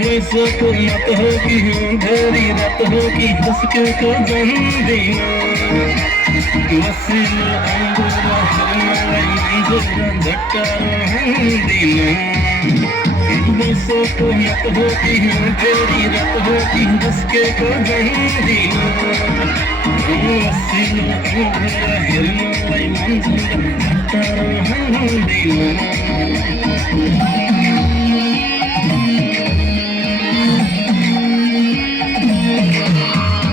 वैसे तो मत होगी अंधेरी रात होगी हंस के तो जन्मदिन मसीन अंगूरा अंगूरा धक्का दिन वैसे तो मत होगी अंधेरी रात होगी हंस के तो जन्मदिन मसीन अंगूरा हिरना मंजूरा धक्का दिन